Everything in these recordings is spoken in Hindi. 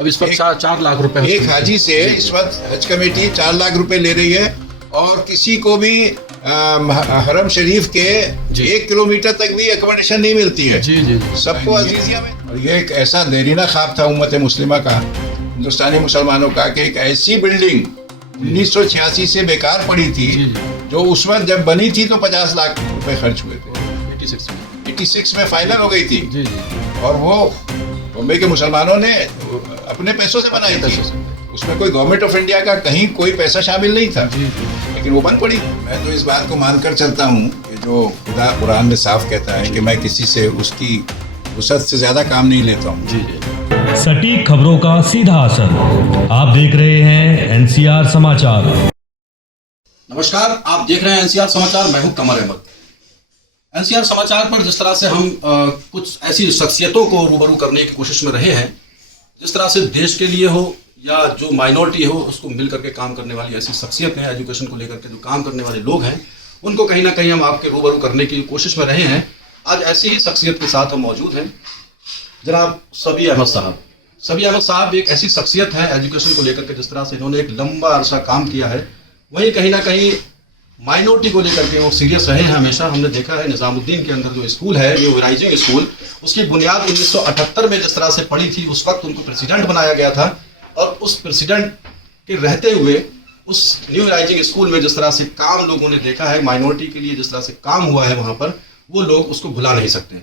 अब इस वक्त 4 लाख रुपए एक हाजी से इस वक्त हज कमेटी 4 लाख रुपए ले रही है और किसी को भी हरम शरीफ के 1 किलोमीटर तक भी एकोमोडेशन नहीं मिलती है। जी जी सबको अजीजिया में। और ये एक ऐसा देरीना ख्वाब था उम्मत मुस्लिमा का, हिंदुस्तानी मुसलमानों का, कि एक ऐसी बिल्डिंग 1986 से बेकार पड़ी थी जो उस वक्त जब बनी थी तो 50 लाख रुपए खर्च हुए थे। 86 में फाइनल हो गई थी जी जी। और वो बॉम्बे के मुसलमानों ने अपने पैसों से बनाई थी। उसमें कोई गवर्नमेंट ऑफ इंडिया का कहीं कोई पैसा शामिल नहीं था, लेकिन वो बन पड़ी। मैं तो इस बात को मानकर चलता हूँ कि जो खुदा कुरान में साफ कहता है कि मैं किसी से उसकी वुसअत से ज्यादा काम नहीं लेता हूँ। जी जी। सटीक खबरों का सीधा असर। आप देख रहे हैं एनसीआर समाचार। नमस्कार, आप देख रहे हैं एनसीआर समाचार। मैं हूं कमर अहमद। एनसीआर समाचार पर जिस तरह से हम कुछ ऐसी शख्सियतों को रूबरू करने की कोशिश में रहे हैं, जिस तरह से देश के लिए हो या जो माइनॉरिटी हो उसको मिल करके काम करने वाली ऐसी शख्सियतें, एजुकेशन को लेकर के जो काम करने वाले लोग हैं, उनको कहीं ना कहीं हम आपके रूबरू करने की कोशिश में रहे हैं। आज ऐसी ही शख्सियत के साथ हम मौजूद हैं, जनाब सबी अहमद साहब। सबी अहमद साहब एक ऐसी शख्सियत है एजुकेशन को लेकर के, जिस तरह से इन्होंने एक लंबा अरसा काम किया है, वहीं कहीं ना कहीं माइनॉरिटी को लेकर के वो सीरियस रहे हैं हमेशा। हमने देखा है निज़ामुद्दीन के अंदर जो स्कूल है, न्यू राइजिंग स्कूल, उसकी बुनियाद 1978 में जिस तरह से पड़ी थी, उस वक्त उनको प्रेसिडेंट बनाया गया था और उस प्रेसिडेंट के रहते हुए उस न्यू राइजिंग स्कूल में जिस तरह से काम लोगों ने देखा है, माइनॉरिटी के लिए जिस तरह से काम हुआ है वहाँ पर, वो लोग उसको भुला नहीं सकते।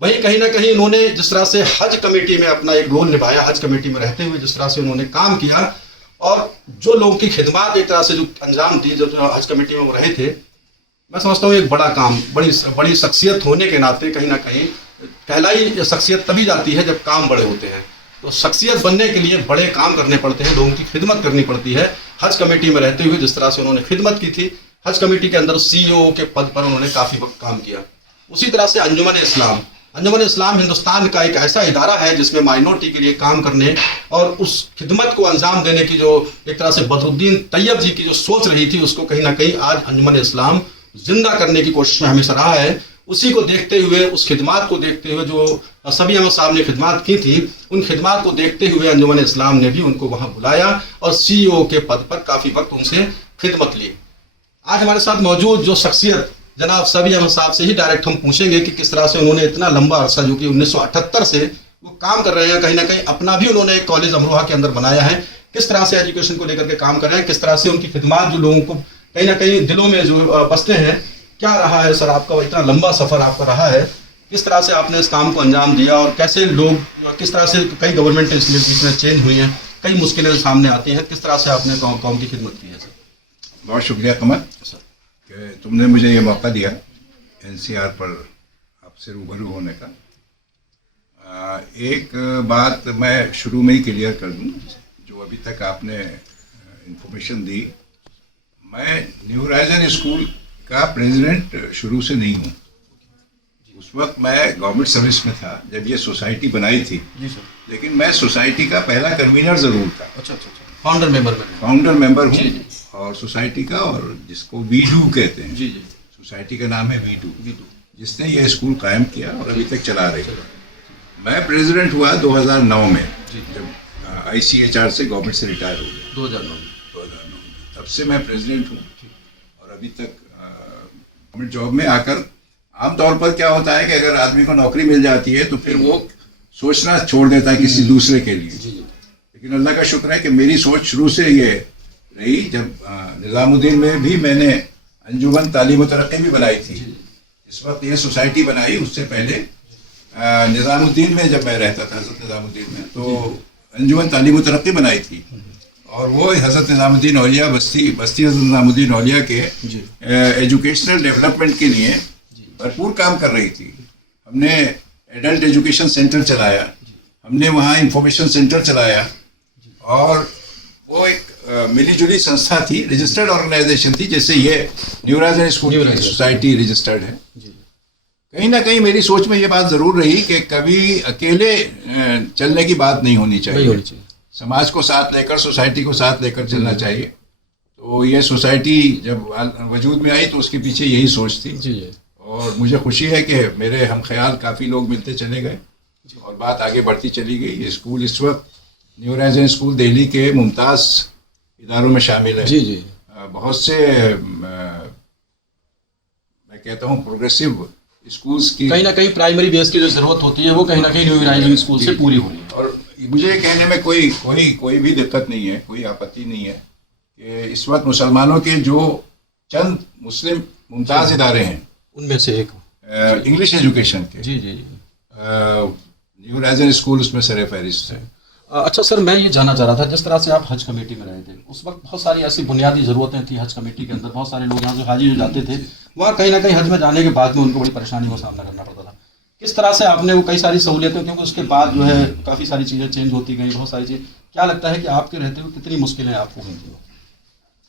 वहीं कहीं ना कहीं इन्होंने जिस तरह से हज कमेटी में अपना एक रोल निभाया, हज कमेटी में रहते हुए जिस तरह से उन्होंने काम किया और जो लोगों की खिदमत एक तरह से जो अंजाम दी जब हज कमेटी में वो रहे थे, मैं समझता हूँ एक बड़ा काम, बड़ी शख्सियत होने के नाते कहीं ना कहीं कहलाई शख्सियत तभी जाती है जब काम बड़े होते हैं। तो शख्सियत बनने के लिए बड़े काम करने पड़ते हैं, लोगों की खिदमत करनी पड़ती है। हज कमेटी में रहते हुए जिस तरह से उन्होंने खिदमत की थी, हज कमेटी के अंदर CEO के पद पर उन्होंने काफ़ी वक्त काम किया। उसी तरह से अंजुमन इस्लाम हिंदुस्तान का एक ऐसा इदारा है जिसमें माइनॉरिटी के लिए काम करने और उस खिदमत को अंजाम देने की जो एक तरह से बदरुद्दीन तैयब जी की जो सोच रही थी, उसको कहीं ना कहीं आज अंजुमन इस्लाम जिंदा करने की कोशिश में हमेशा रहा है। उसी को देखते हुए, उस खिदमत को देखते हुए जो सबी अहमद साहब ने खिदमत की थी, उन खिदमत को देखते हुए अंजुमन इस्लाम ने भी उनको वहाँ बुलाया और CEO के पद पर काफ़ी वक्त उनसे खिदमत ली। आज हमारे साथ मौजूद जो शख्सियत जनाब सबी अहमद साहब से ही डायरेक्ट हम पूछेंगे कि किस तरह से उन्होंने इतना लंबा अरसा, जो कि 1978 से वो काम कर रहे हैं, कहीं ना कहीं अपना भी उन्होंने एक कॉलेज अमरोहा के अंदर बनाया है, किस तरह से एजुकेशन को लेकर के काम कर रहे हैं, किस तरह से उनकी खिदमत जो लोगों को कहीं ना कहीं दिलों में जो बसते हैं। क्या रहा है सर आपका इतना लंबा सफ़र आपका रहा है, किस तरह से आपने इस काम को अंजाम दिया और कैसे लोग, किस तरह से कई गवर्नमेंट इसमें चेंज हुई हैं, कई मुश्किलें सामने आती हैं, किस तरह से आपने कौम की खिदमत की है सर? बहुत शुक्रिया कमर सर कि तुमने मुझे ये मौका दिया NCR पर आपसे रूबरू होने का। एक बात मैं शुरू में ही क्लियर कर दूं, जो अभी तक आपने इंफॉर्मेशन दी, मैं न्यू राइजिंग स्कूल का प्रेसिडेंट शुरू से नहीं हूँ। उस वक्त मैं गवर्नमेंट सर्विस में था जब ये सोसाइटी बनाई थी। जी सर। लेकिन मैं सोसाइटी का पहला कन्वीनर ज़रूर था। अच्छा, फाउंडर मेंबर हूँ और सोसाइटी का, और जिसको वीडू कहते हैं। जी जी। सोसाइटी का नाम है वीडू, जिसने ये स्कूल कायम किया और अभी तक चला रही है। मैं प्रेसिडेंट हुआ 2009 में, जब ICHR से गवर्नमेंट से रिटायर हो गया 2009 तब से मैं प्रेसिडेंट हूँ और अभी तक गवर्नमेंट जॉब में आकर। आमतौर पर क्या होता है कि अगर आदमी को नौकरी मिल जाती है तो फिर वो सोचना छोड़ देता है किसी दूसरे के लिए। लेकिन अल्लाह का शुक्र है कि मेरी सोच शुरू से ये रही। जब निज़ामुद्दीन में भी मैंने अंजुमन तालीम व तरक्की भी बनाई थी। इस वक्त ये सोसाइटी बनाई, उससे पहले निज़ामुद्दीन में जब मैं रहता था, हज़रत निज़ामुद्दीन में, तो अंजुमन तालीम व तरक्की बनाई थी और वो हज़रत निज़ामुद्दीन औलिया बस्ती हज़रत निज़ामुद्दीन औलिया के एजुकेशनल डेवलपमेंट के लिए भरपूर काम कर रही थी। हमने एडल्ट एजुकेशन सेंटर चलाया, हमने वहाँ इंफॉर्मेशन सेंटर चलाया और वो एक मिली जुली संस्था थी, रजिस्टर्ड ऑर्गेनाइजेशन थी, जैसे ये न्यू राइजिंग स्कूल की सोसाइटी रजिस्टर्ड है। कहीं ना कहीं मेरी सोच में ये बात ज़रूर रही कि कभी अकेले चलने की बात नहीं होनी चाहिए, समाज को साथ लेकर, सोसाइटी को साथ लेकर चलना चाहिए। तो ये सोसाइटी जब वजूद में आई तो उसके पीछे यही सोच थी और मुझे खुशी है कि मेरे हम ख्याल काफ़ी लोग मिलते चले गए और बात आगे बढ़ती चली गई। ये स्कूल इस वक्त न्यू होराइजन स्कूल दिल्ली के मुमताज़ इदारों में शामिल है। जी जी। बहुत से मैं कहता हूँ प्रोग्रेसिव स्कूल्स की कहीं ना कहीं प्राइमरी बेस की जो जरूरत होती है वो कहीं ना कहीं न्यू होराइजन स्कूल से पूरी हो रही है। और मुझे ये कहने में कोई भी दिक्कत नहीं है, कोई आपत्ति नहीं है कि इस वक्त मुसलमानों के जो चंद मुस्लिम मुमताज़ इदारे हैं उनमें से एक इंग्लिश एजुकेशन के, जी जी जी। न्यू होराइजन स्कूल उसमें सर फहरिस्त है। अच्छा सर, मैं ये जानना चाह रहा था, जिस तरह से आप हज कमेटी में रहे थे उस वक्त बहुत सारी ऐसी बुनियादी ज़रूरतें थी हज कमेटी के अंदर। बहुत सारे लोग यहाँ से हाजी जो जाते थे वहाँ कहीं ना कहीं हज में जाने के बाद में उनको बड़ी परेशानी का सामना करना पड़ता था। किस तरह से आपने वो कई सारी सहूलियतें, क्योंकि उसके बाद जो है काफ़ी सारी चीज़ें चेंज होती गई, बहुत सारी चीज़, क्या लगता है कि आपके रहते हुए कितनी मुश्किलें आपको हुई थी?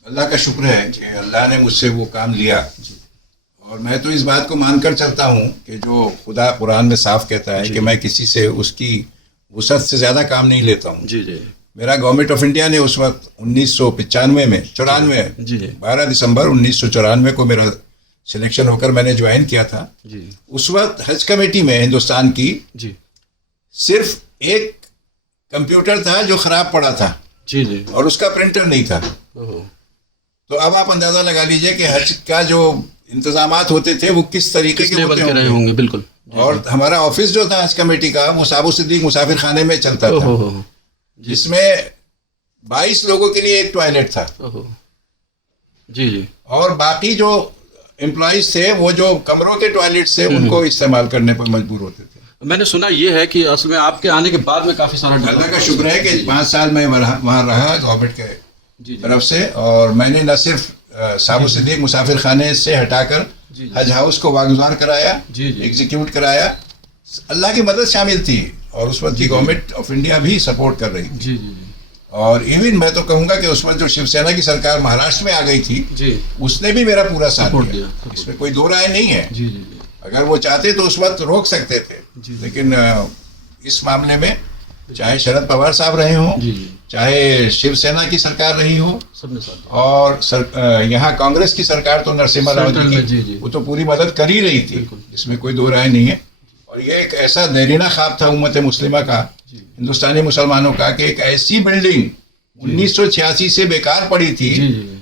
अल्लाह का शुक्र है कि अल्लाह ने मुझसे वो काम लिया। और मैं तो इस बात को मानकर चलता हूँ कि जो खुदा कुरान में साफ कहता है कि मैं किसी से उसकी वसअत से ज़्यादा काम नहीं लेता हूँ। जी जी। मेरा गवर्नमेंट ऑफ इंडिया ने उस वक्त 1995 में 12 दिसंबर 1994 को मेरा सिलेक्शन होकर मैंने ज्वाइन किया था। जी। उस वक्त हज कमेटी में हिंदुस्तान की जी। सिर्फ एक कंप्यूटर था जो खराब पड़ा था। जी जी। और उसका प्रिंटर नहीं था। तो अब आप अंदाजा लगा लीजिए कि हज का जो इंतजामात होते थे वो किस तरीके के होते होंगे। बिल्कुल। और हमारा ऑफिस जो था हज कमेटी का वो साबु सिद्दीक मुसाफिर खाने में चलता था, जिसमें 22 लोगों के लिए एक टॉयलेट था। जी जी। और बाकी जो एम्प्लॉइज थे वो जो कमरों के टॉयलेट से उनको इस्तेमाल करने पर मजबूर होते थे। मैंने सुना ये है कि असल में आपके आने के बाद में काफी सारा अल्लाह का शुक्र है कि 5 साल मैं वहाँ रहा गवर्नमेंट के तरफ से। और मैंने न सिर्फ साबु सिद्दीक मुसाफिर खाने से हटाकर हज हाउस को वागुजार कराया, एग्जीक्यूट कराया। अल्लाह की मदद शामिल थी और उस वक्त की गवर्नमेंट ऑफ इंडिया भी सपोर्ट कर रही थी। और इवन मैं तो कहूँगा कि उस वक्त जो शिवसेना की सरकार महाराष्ट्र में आ गई थी उसने भी मेरा पूरा साथ दिया। इसमें कोई दो राय नहीं है। अगर वो चाहते तो उस वक्त रोक सकते थे, लेकिन इस मामले में चाहे शरद पवार साहब रहे हों, चाहे शिवसेना की सरकार रही हो, और यहाँ कांग्रेस की सरकार तो नरसिम्हा राव जी की वो तो पूरी मदद कर ही रही थी, इसमें कोई दो राय नहीं है। और ये एक ऐसा देरीना ख्वाब था उम्मत मुस्लिमा का, हिंदुस्तानी मुसलमानों का, कि एक ऐसी बिल्डिंग 1986 से बेकार पड़ी थी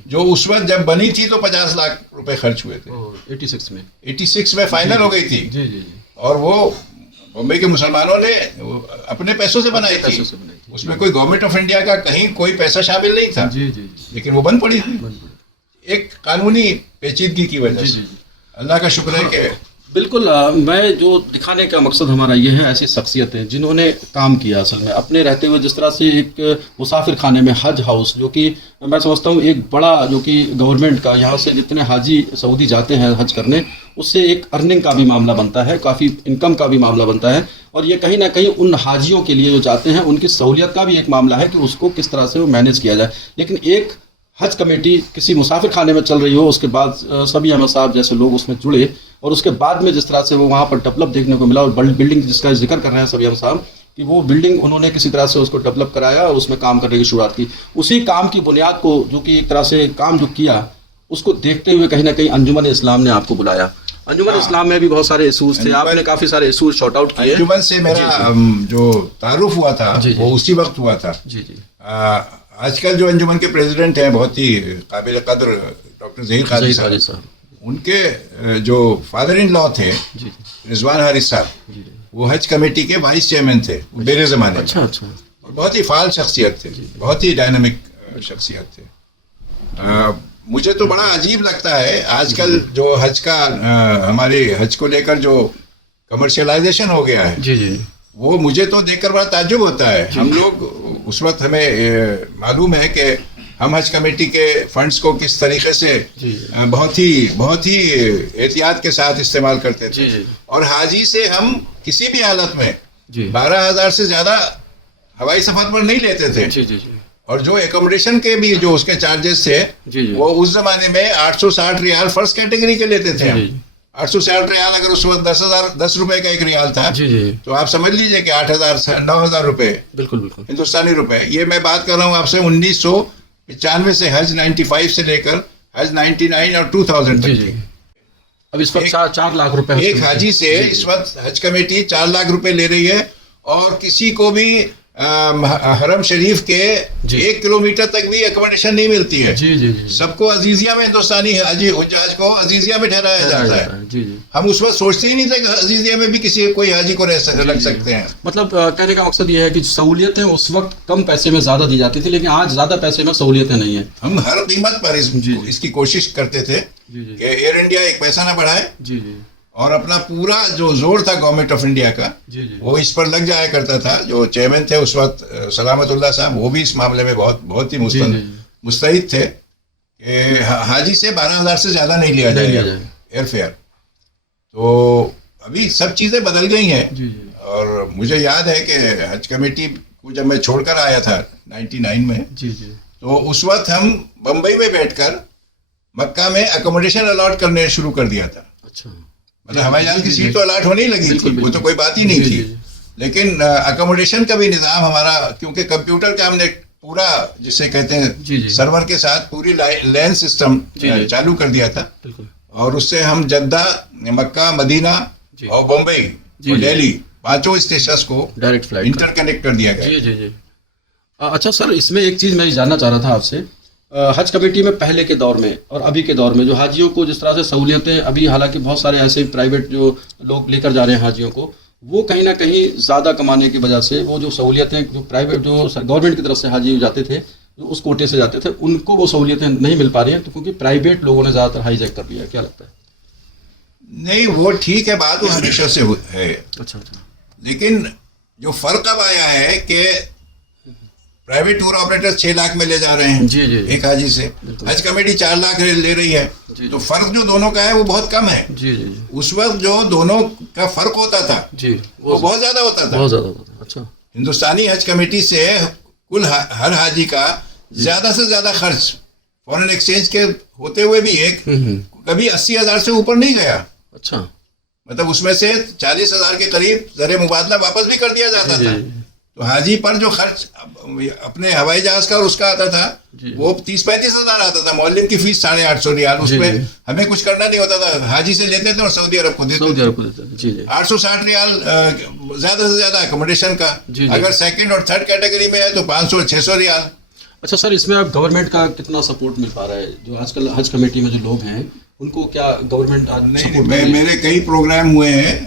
जो उस वक्त जब बनी थी तो 50 लाख रुपए खर्च हुए थे। 86 में फाइनल हो गई थी। और वो बॉम्बे के मुसलमानों ने अपने पैसों से बनाई थी। उसमें कोई गवर्नमेंट ऑफ इंडिया का कहीं कोई पैसा शामिल नहीं था। लेकिन वो बंद पड़ी थी एक कानूनी पेचीदगी की वजह से। अल्लाह का शुक्र है कि बिल्कुल। मैं जो दिखाने का मकसद हमारा ये है, ऐसी शख्सियतें जिन्होंने काम किया असल में अपने रहते हुए, जिस तरह से एक मुसाफिर खाने में हज हाउस, जो कि मैं समझता हूँ एक बड़ा, जो कि गवर्नमेंट का, यहाँ से जितने हाजी सऊदी जाते हैं हज करने, उससे एक अर्निंग का भी मामला बनता है, काफ़ी इनकम का भी मामला बनता है। और ये कहीं ना कहीं उन हाजियों के लिए जो जाते हैं उनकी सहूलियत का भी एक मामला है कि उसको किस तरह से वो मैनेज किया जाए। लेकिन एक हज कमेटी किसी मुसाफिर खाने में चल रही हो, उसके बाद सभी अहमद साहब जैसे लोग उसमें जुड़े, और उसके बाद में जिस तरह से वो वहाँ पर डेवलप देखने को मिला, और बिल्डिंग जिसका जिक्र कर रहे हैं सभी अहमद साहब कि वो बिल्डिंग उन्होंने किसी तरह से उसको डेवलप कराया और उसमें काम करने की शुरुआत की। उसी काम की बुनियाद को, जो कि एक तरह से काम जो किया, उसको देखते हुए कहीं ना कहीं अंजुमन इस्लाम ने आपको बुलाया। अंजुमन इस्लाम में भी बहुत सारे इशूज थे, आपने काफ़ी सारे इशूज शॉर्ट आउट किए। अंजुमन से मेरा जो तारुफ हुआ था वो उसी वक्त हुआ था। आजकल जो अंजुमन के प्रेसिडेंट हैं, बहुत ही काबिल कदर डॉक्टर ज़हीर कादरी साहब, उनके जो फादर इन लॉ थे रिजवान हारिस साहब, वो हज कमेटी के वाइस चेयरमैन थे मेरे ज़माने में। अच्छा। और बहुत ही फाल शख्सियत थे, बहुत ही डायनामिक शख्सियत थे। मुझे तो बड़ा अजीब लगता है आजकल जो हज का हमारे हज को लेकर जो कमर्शियलाइजेशन हो गया है, वो मुझे तो देखकर बड़ा ताज्जुब होता है। हम लोग उस वक्त, हमें मालूम है कि हम हज कमेटी के फंड्स को किस तरीके से बहुत ही एहतियात के साथ इस्तेमाल करते थे। और हाजी से हम किसी भी हालत में 12,000 से ज़्यादा हवाई सफर पर नहीं लेते थे। और जो एकोमोडेशन के भी जो उसके चार्जेस थे, वो उस जमाने में 860 रियाल फर्स्ट कैटेगरी के लेते थे। 860 रियाल अगर उस वक्त 10 रुपए का एक रियाल था, तो आप समझ लीजिए कि 8,000 से 9,000 रुपए बिल्कुल हिंदुस्तानी रुपए। ये मैं बात कर रहा हूँ आपसे 1995 से, हज 95 से लेकर हज 99 और 2000 तक। अब इस वक्त 4 लाख रुपए एक हाजी से इस वक्त हज कमेटी 4 लाख रुपए ले रही है। और किसी को भी हरम शरीफ के जी। 1 किलोमीटर तक भी एकोमोडेशन नहीं मिलती है। जी जी जी सबको अजीजिया में, हिंदुस्तानी हाजी हुज्जाज को अजीजिया में ठहराया जाता है। जी जी। हम उस वक्त सोचते ही नहीं थे कि अजीजिया में भी किसी कोई हाजी को रख सकते हैं। मतलब कहने का मकसद ये है कि सहूलियतें उस वक्त कम पैसे में ज़्यादा दी जाती थी, लेकिन आज ज़्यादा पैसे में सहूलियतें नहीं है। हम हर कीमत पर जी। इसकी कोशिश करते थे जी जी कि एयर इंडिया एक पैसा ना बढ़ाए जी जी और अपना पूरा जो जोर था गवर्नमेंट ऑफ इंडिया का जी जी वो इस पर लग जाया करता था। जो चेयरमैन थे उस वक्त सलामतुल्लाह साहब, वो भी इस मामले में बहुत ही जी, जी। मुस्तैद थे कि हाजी से 12,000 से ज़्यादा नहीं लिया नहीं लिया जाएगा जाए। Air fare. तो अभी सब चीज़ें बदल गई हैं। जी जी और मुझे याद है कि हज कमेटी को जब मैं छोड़कर आया था 99 में, जी जी तो उस वक्त हम बम्बई में बैठकर मक्का में अकोमोडेशन अलॉट करने शुरू कर दिया था। अच्छा। मतलब हवाई जहाज की जी, सीट तो अलॉट होने ही लगी बिल्कुल, थी, वो तो बिल्कुल। कोई बात ही नहीं जी, थी। जी, जी। लेकिन अकोमोडेशन का भी निज़ाम हमारा, क्योंकि कंप्यूटर का हमने पूरा जिसे कहते जी, हैं जी। सर्वर के साथ पूरी लैन सिस्टम जी, जी। चालू कर दिया था। बिल्कुल। और उससे हम जद्दा, मक्का, मदीना जी। और बम्बई जी, और जी। दिल्ली, 5 स्टेशन को डायरेक्ट फ्लाइट इंटरकनेक्ट कर दिया गया। जी जी जी। अच्छा सर, इसमें एक चीज़ मैं जानना चाह रहा था आपसे। हज कमेटी में पहले के दौर में और अभी के दौर में जो हाजियों को जिस तरह से सहूलियतें, अभी हालांकि बहुत सारे ऐसे प्राइवेट जो लोग लेकर जा रहे हैं हाजियों को, वो कहीं ना कहीं ज़्यादा कमाने की वजह से वो जो सहूलियतें जो प्राइवेट जो गवर्नमेंट की तरफ से हाजी जाते थे, जो उस कोटे से जाते थे, उनको वो सहूलियतें नहीं मिल पा रही हैं, तो क्योंकि प्राइवेट लोगों ने ज़्यादातर हाईजैक कर लिया है। क्या लगता है? नहीं, वो ठीक है, बात वो हमेशा से है। अच्छा अच्छा। लेकिन जो फर्क अब आया है कि प्राइवेट टूर ऑपरेटर 6 लाख में ले जा रहे हैं जी, जी। एक हाजी से, बिल्कुल। हज कमेटी 4 लाख ले रही है। जी। तो फर्क जो दोनों का है वो बहुत कम है। जी जी जी उस वक्त जो दोनों का फर्क होता था जी, वो बहुत ज्यादा होता था। बहुत ज़्यादा होता था। अच्छा। हिंदुस्तानी हज कमेटी से कुल हर हाजी का ज्यादा से ज्यादा खर्च फॉरेन एक्सचेंज के होते हुए भी कभी 80,000 से ऊपर नहीं गया। अच्छा। मतलब उसमें से 40,000 के करीब ज़र मुबादला वापस भी कर दिया जाता जी, था। जी। तो हाजी पर जो खर्च अपने हवाई जहाज का और उसका आता था जी। वो 30-35 हजार आता था। मौलिम की फीस 850 रियाल, जी, उसमें जी। हमें कुछ करना नहीं होता था। हाजी से लेते थे और सऊदी अरब को देते सऊदी थे। अरब को देते हैं। जी जी 860 रियाल ज्यादा से ज्यादा अकोमोडेशन का। जी, जी। अगर सेकंड और थर्ड कैटेगरी में है तो 500-600 रियाल। अच्छा सर, इसमें अब गवर्नमेंट का कितना सपोर्ट मिल पा रहा है? जो आजकल हज कमेटी में जो लोग हैं उनको क्या गवर्नमेंट आज नहीं, सपोर्ट कर रही है? मेरे कई प्रोग्राम हुए हैं,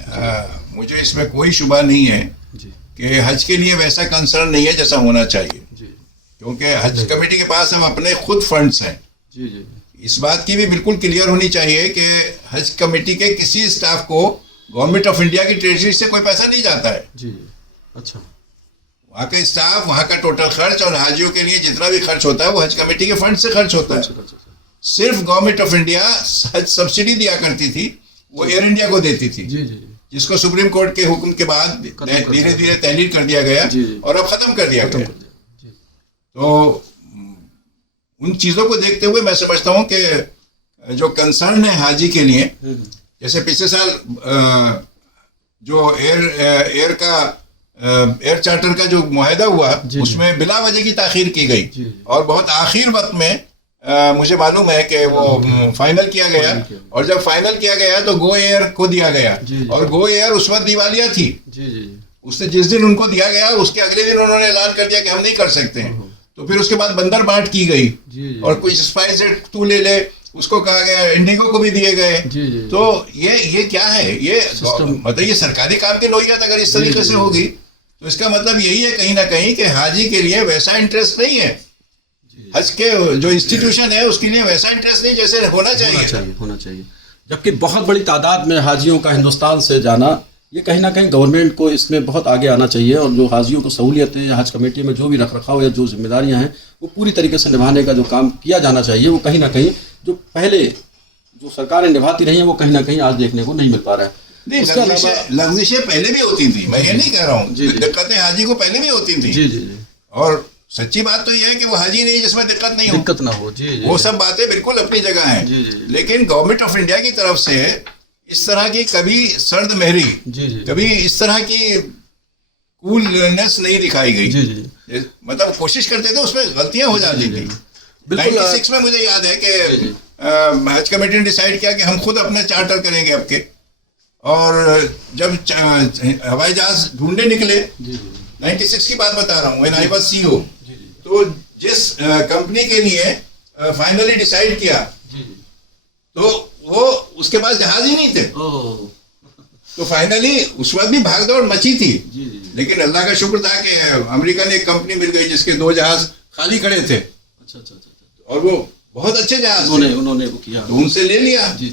मुझे इसमें कोई शुबा नहीं है जी कि हज के लिए वैसा कंसर्न नहीं है जैसा होना चाहिए। जी क्योंकि हज कमेटी के पास हम अपने खुद फंड्स हैं। जी जी इस बात की भी बिल्कुल क्लियर होनी चाहिए कि हज कमेटी के किसी स्टाफ को गवर्नमेंट ऑफ इंडिया की ट्रेजरी से कोई पैसा नहीं जाता है। जी। अच्छा। वहाँ का स्टाफ, वहाँ का टोटल खर्च और हाजियों के लिए जितना भी खर्च होता है वो हज कमेटी के फंड से खर्च होता है। सिर्फ गवर्नमेंट ऑफ इंडिया हज सब्सिडी दिया करती थी, वो एयर इंडिया को देती थी, जी जी जिसको सुप्रीम कोर्ट के हुक्म के बाद धीरे धीरे तहलील कर दिया गया जी। और अब खत्म कर दिया खत्म गया। कर दिया। जी तो उन चीज़ों को देखते हुए मैं समझता हूँ कि जो कंसर्न है हाजी के लिए, जैसे पिछले साल जो एयर चार्टर का जो मुआहदा हुआ जी, उसमें बिला वजह की ताखीर की गई जी। और बहुत आखिर वक्त में मुझे मालूम है कि वो फाइनल किया गया। और जब फाइनल किया गया तो गो एयर को दिया गया जी। और गो एयर उस वक्त दिवालिया थी। जी जी उससे जिस दिन उनको दिया गया उसके अगले दिन उन्होंने ऐलान कर दिया कि हम नहीं कर सकते हैं। तो फिर उसके बाद बंदर बांट की गई जी। और कुछ स्पाइस जेट तू ले ले उसको कहा गया, इंडिगो को भी दिए गए। जी, जी। तो ये क्या है? ये सिस्टम। मतलब ये सरकारी काम की नोयत अगर इस तरीके से होगी तो इसका मतलब यही है कहीं ना कहीं कि हाजी के लिए वैसा इंटरेस्ट नहीं है। हज के जो इंस्टीट्यूशन है उसके लिए वैसा इंटरेस्ट नहीं जैसे होना चाहिए। होना चाहिए। जबकि बहुत बड़ी तादाद में हाजियों का हिंदुस्तान से जाना, ये कहीं ना कहीं गवर्नमेंट को इसमें बहुत आगे आना चाहिए और जो हाजियों को सहूलियतें या हज कमेटी में जो भी रख रखाव या जो जिम्मेदारियां हैं वो पूरी तरीके से निभाने का जो काम किया जाना चाहिए, वो कहीं ना कहीं जो पहले जो सरकारें निभाती रही हैं वो कहीं ना कहीं आज देखने को नहीं मिल पा रहा है। नहीं, उसके अलावा लग्जिशें पहले भी होती थी, मैं ये नहीं कह रहा हूँ। जी, जी। दिक्कतें हाजी को पहले भी होती थी। जी जी जी और सच्ची बात तो यह है कि वो हाजी नहीं जिसमें दिक्कत नहीं हो, दिक्कत ना हो। जी जी वो सब बातें बिल्कुल अपनी जगह हैं। जी, जी। लेकिन गवर्नमेंट ऑफ इंडिया की तरफ से इस तरह की कभी सर्द महरी, जी जी कभी इस तरह की कूलनेस नहीं दिखाई गई। जी जी मतलब कोशिश करते थे, उसमें गलतियां हो जाती जी, जी, थी। बिल्कुल। 96 में मुझे याद है जी, जी। कि हज कमेटी ने डिसाइड किया कि हम खुद अपने चार्टर करेंगे आपके। और जब हवाई जहाज ढूंढने निकले जी 96 की बात बता रहा हूँ, व्हेन आई वाज सीईओ। तो जिस कंपनी के लिए फाइनली डिसाइड किया, तो वो उसके पास जहाज ही नहीं थे। तो फाइनली उस वक्त भी भागदौड़ मची थी, लेकिन अल्लाह का शुक्र था कि अमेरिका ने एक कंपनी मिल गई जिसके 2 जहाज खाली खड़े थे। अच्छा, और वो बहुत अच्छे जहाज उन्होंने वो किया, तो उनसे ले लिया। जी।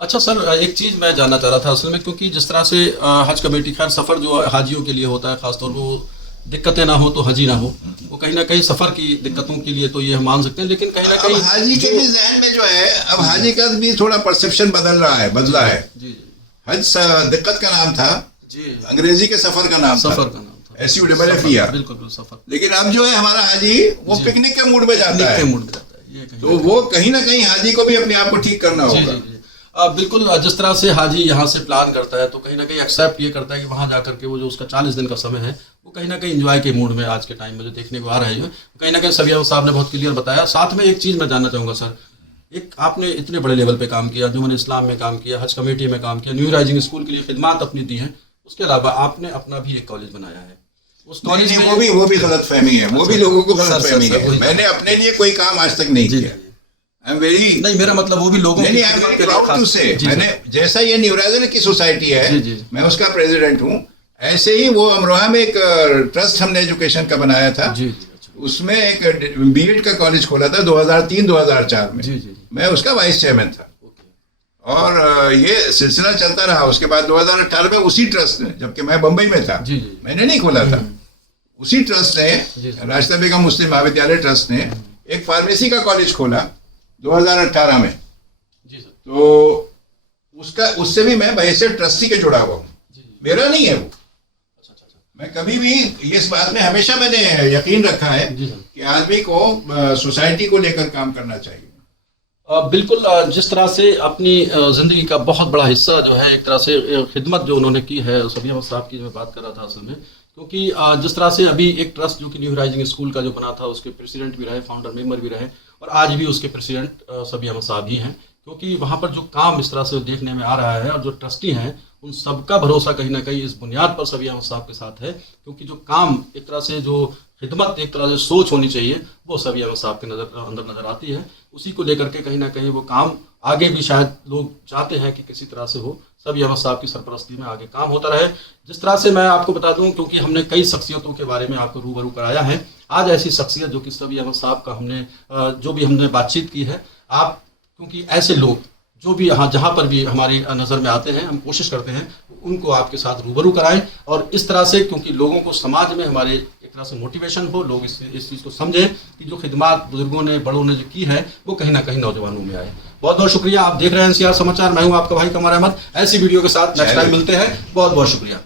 अच्छा सर, एक चीज़ मैं जानना चाह रहा था असल में, क्योंकि जिस तरह से हज कमेटी, खैर सफ़र जो हाजियों के लिए होता है खासतौर पर, वो दिक्कतें ना हो तो हजी ना हो, वो कहीं ना कहीं सफ़र की दिक्कतों के लिए तो ये हम मान सकते हैं, लेकिन कहीं ना कहीं हाजी के भी जहन में जो है, अब हाजी का भी थोड़ा परसेप्शन बदला है। जी। हज दिक्कत का नाम था जी, अंग्रेजी के सफर का नाम था, SUFFER। बिल्कुल सफर। लेकिन अब जो है हमारा हाजी वो पिकनिक के मूड में जाता है, ये कहीं तो वो कहीं ना कहीं हाजी को भी अपने आप को ठीक करना होगा। बिल्कुल, जिस तरह से हाजी यहाँ से प्लान करता है तो कहीं ना कहीं एक्सेप्ट ये करता है कि वहाँ जाकर के वो जो उसका 40 दिन का समय है वो कहीं ना कहीं एंजॉय के मूड में आज के टाइम में जो देखने को आ रहा है, कहीं ना कहीं सभी साहब ने बहुत क्लियर बताया। साथ में एक चीज़ मैं जानना चाहूँगा सर, एक आपने इतने बड़े लेवल पे काम किया, जुम्मन इस्लाम में काम किया, हज कमेटी में काम किया, न्यू राइजिंग स्कूल के लिए खिदमात अपनी दी हैं, उसके अलावा आपने अपना भी एक कॉलेज बनाया है। उस कॉलेज में वो भी गलतफहमी है, वो भी लोगों को गलतफहमी है। मैंने अपने लिए कोई काम आज तक नहीं किया। आई एम वेरी, नहीं, मेरा मतलब वो भी लोगों नहीं, I am very proud to say, मैंने जैसा ये न्यू राइजिंग की सोसाइटी है, मैं उसका प्रेसिडेंट हूँ, ऐसे ही वो अमरोहा में एक ट्रस्ट हमने एजुकेशन का बनाया था। उसमें एक बीएड का कॉलेज खोला था 2003-2004 में। मैं उसका वाइस चेयरमैन था, और ये सिलसिला चलता रहा। उसके बाद 2018 में उसी ट्रस्ट ने, जबकि मैं बंबई में था, मैंने नहीं खोला था, उसी ट्रस्ट ने, राशिदा बेगम मुस्लिम महाविद्यालय ट्रस्ट ने एक फार्मेसी का कॉलेज खोला 2018 में। तो उससे भी मैं बहैसियत ट्रस्टी के जुड़ा हुआ हूँ, मेरा नहीं है वो। मैं कभी भी इस बात में हमेशा मैंने यकीन रखा है कि आदमी को सोसाइटी को लेकर काम करना चाहिए। बिल्कुल, जिस तरह से अपनी ज़िंदगी का बहुत बड़ा हिस्सा जो है, एक तरह से खिदमत जो उन्होंने की है, सभी अहमद साहब की मैं बात कर रहा था असल में, क्योंकि जिस तरह से अभी एक ट्रस्ट जो कि न्यू राइजिंग स्कूल का जो बना था, उसके प्रेसिडेंट भी रहे, फाउंडर मेंबर भी रहे, और आज भी उसके प्रेसिडेंट सभी अहमद साहब ही हैं, क्योंकि वहाँ पर जो काम इस तरह से देखने में आ रहा है, और जो ट्रस्टी हैं उन सबका भरोसा कहीं ना कहीं इस बुनियाद पर सभी अहमद साहब के साथ है, क्योंकि जो काम एक तरह से, जो खिदमत एक तरह से सोच होनी चाहिए, वो सभी अहमद साहब के अंदर नज़र आती है। उसी को लेकर के कहीं ना कहीं वो काम आगे भी शायद लोग चाहते हैं कि किसी तरह से हो, सभी अहमद साहब की सरपरस्ती में आगे काम होता रहे। जिस तरह से मैं आपको बता दूं, क्योंकि हमने कई शख्सियतों के बारे में आपको रूबरू कराया है, आज ऐसी शख्सियत जो कि सभी अहमद साहब का हमने बातचीत की है, आप क्योंकि ऐसे लोग जो भी यहाँ जहाँ पर भी हमारी नज़र में आते हैं, हम कोशिश करते हैं उनको आपके साथ रूबरू कराएं, और इस तरह से, क्योंकि लोगों को समाज में हमारे एक तरह से मोटिवेशन हो, लोग इस चीज़ को समझें कि जो खिदमत बुजुर्गों ने, बड़ों ने जो की है, वो कहीं ना कहीं नौजवानों में आए। बहुत बहुत शुक्रिया। आप देख रहे हैं NCR समाचार, मैं हूँ आपका भाई कमर अहमद। ऐसी वीडियो के साथ नेक्स्ट टाइम मिलते हैं। बहुत बहुत शुक्रिया।